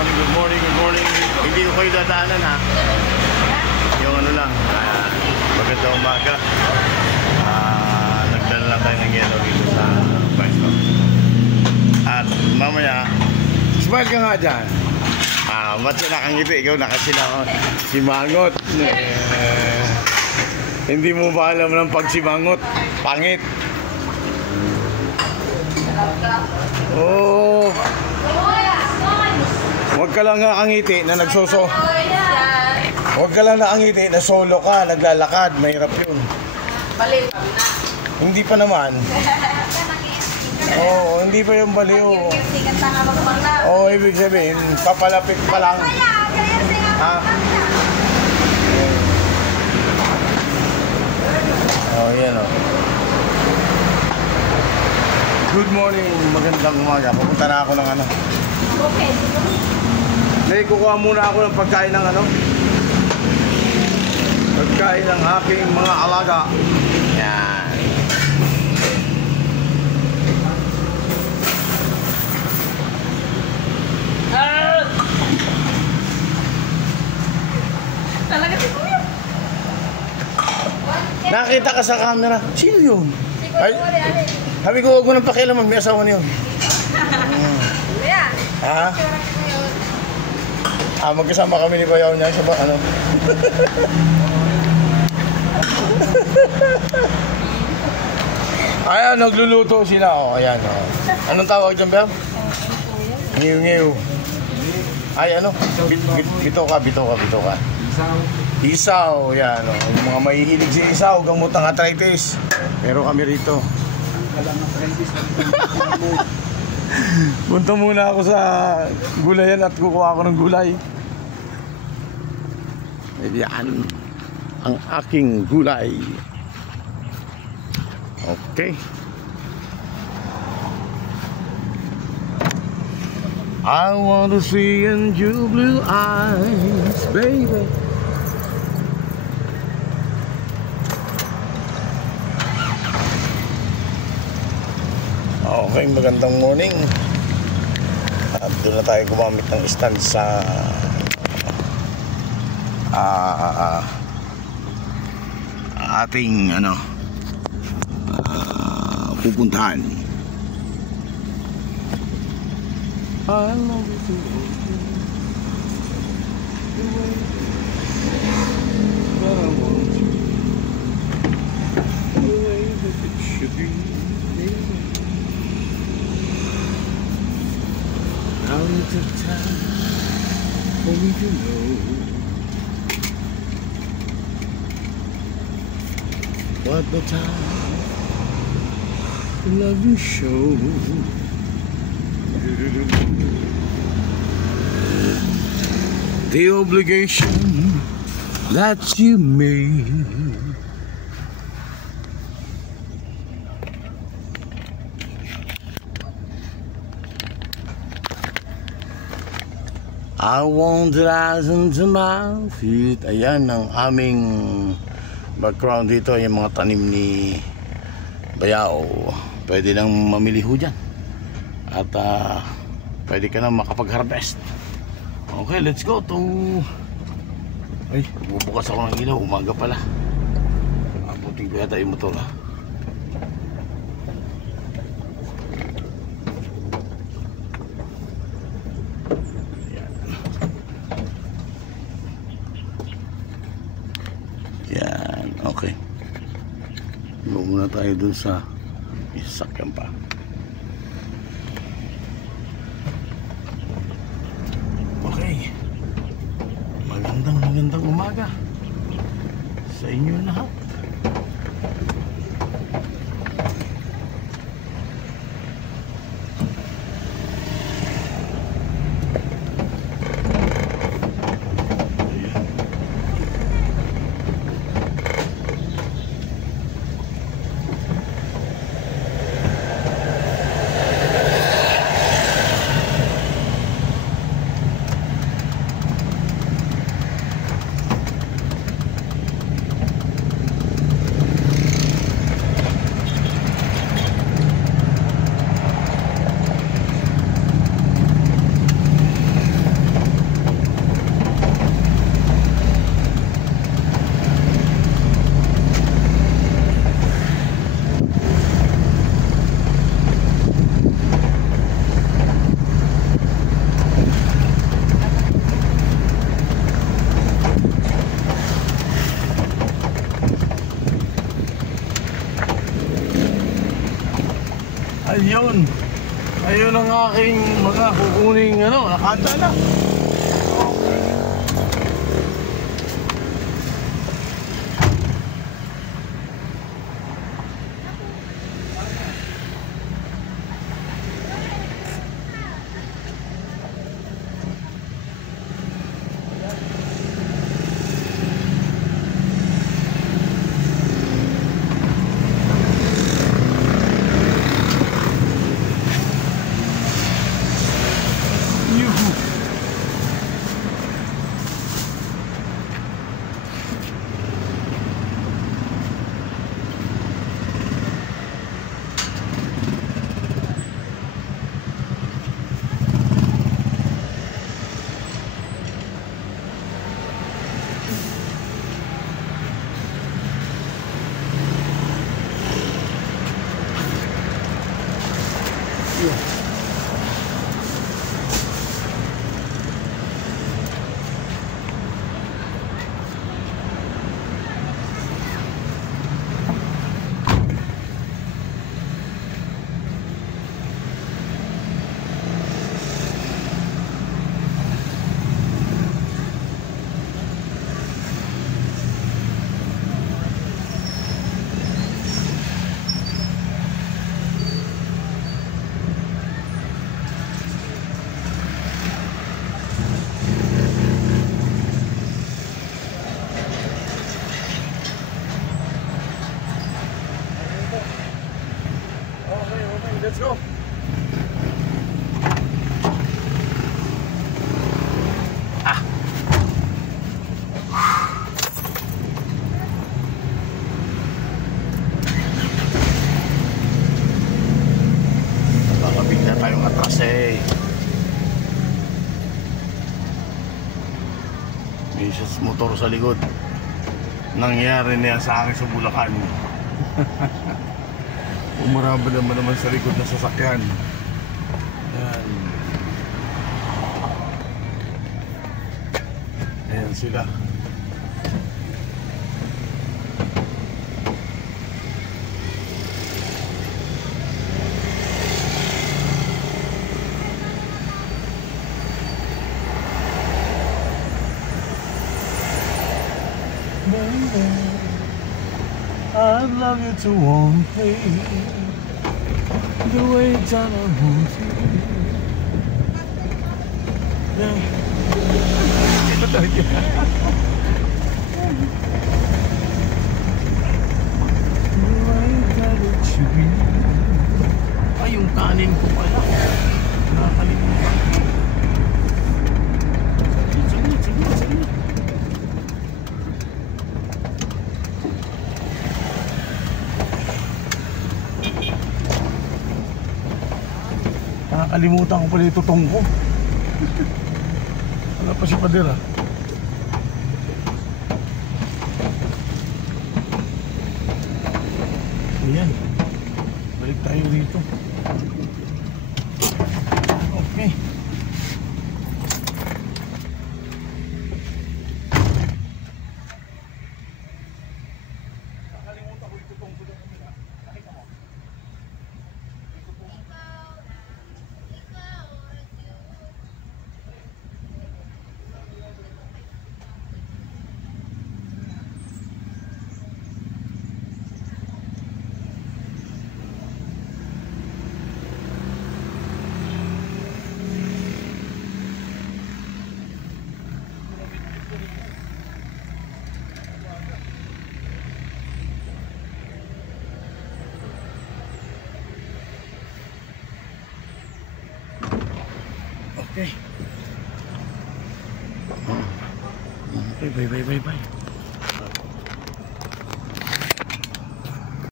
morning, good morning, good morning. Hindi ko kayo dadaanan ha. Yung ano lang, magandang umaga. Nagdala lang tayo ng yellow dito sa Vice Rock. At mamaya, smile ka nga dyan. Ba't siya nakangiti? Ikaw nakasila ko. Simangot. Hindi mo ba alam ng pagsimangot? Pangit. Oh. Huwag ka lang nakangiti na nagsoso. Huwag ka lang nakangiti na solo ka, naglalakad. Mahirap yun. Baliw kami na. Hindi pa naman. Oo, hindi pa yung baliw. Oo, ibig sabihin, papalapit pa lang. Ha? Oh, yan o. Good morning, magandang umaga. Pupunta na ako ng ano. Okay. May kukuha muna ako ng pagkain ng ano. Pagkain ng aking mga alaga. Yan. Talaga si Kuya. Nakita ka sa camera. Sino yun? Si Kuya. Sabi ko, huwag mo nang pakialaman. May asawa niyo. Kuya. Ha? Magkasama kami ni Bayaw niya sa ano. Ayan, nagluluto sila. Oh, ayan. Oh. Anong tawag dyan, Bel? Ngiw-ngiw. Ay, ano? Bito ka. Isaw. Yan. Oh. Yung mga mahihilig si isaw, gamot ng arthritis. Pero kami rito. Punta muna ako sa gulayan at kukuha ako ng gulay. Yan ang aking gulay. Okay. I want to see in your blue eyes, baby. Okay, magandang morning. At doon na tayo gumamit ng stand sa ating ano pupuntahan. I love you too. But I want you the way that it should be. Now it's a time for me to know what the time to love you show. The obligation that you made. I want to rise into my feet. Ayan ang aming background dito, yung mga tanim ni Bayaw. Pwede nang mamili ho dyan. At pwede ka nang makapag-harvest. Okay, let's go to... Ay, bubukas ako ng ilaw. Umaga pala. Abutin ko yata yung motor. Yan, okay. Iba muna tayo dun sa isakyan pa. Okay. Magandang umaga sa inyo lahat. Ayun. Ayun ang aking mga kukuning nakanta na. Let's go. Baka bigla tayong atras eh. May motor sa likod. Nangyari na yan sa akin sa Bulacan. Umaraba naman sa likod na sasakyan. Yan. Ayan sila. Baby, I'd love you to want me the way that I want you. Yeah. The way that it should be. Ay, yung kanin ko pala. Nakakalimutan ko. Sige. Nakakalimutan ko pala yung tutong ko. Wala pa si Pader ah. Ayan. Balik tayo dito. Okay. Nakakalimutan ko yung tutong ko doon. Nakita mo? Okay. Okay, bye.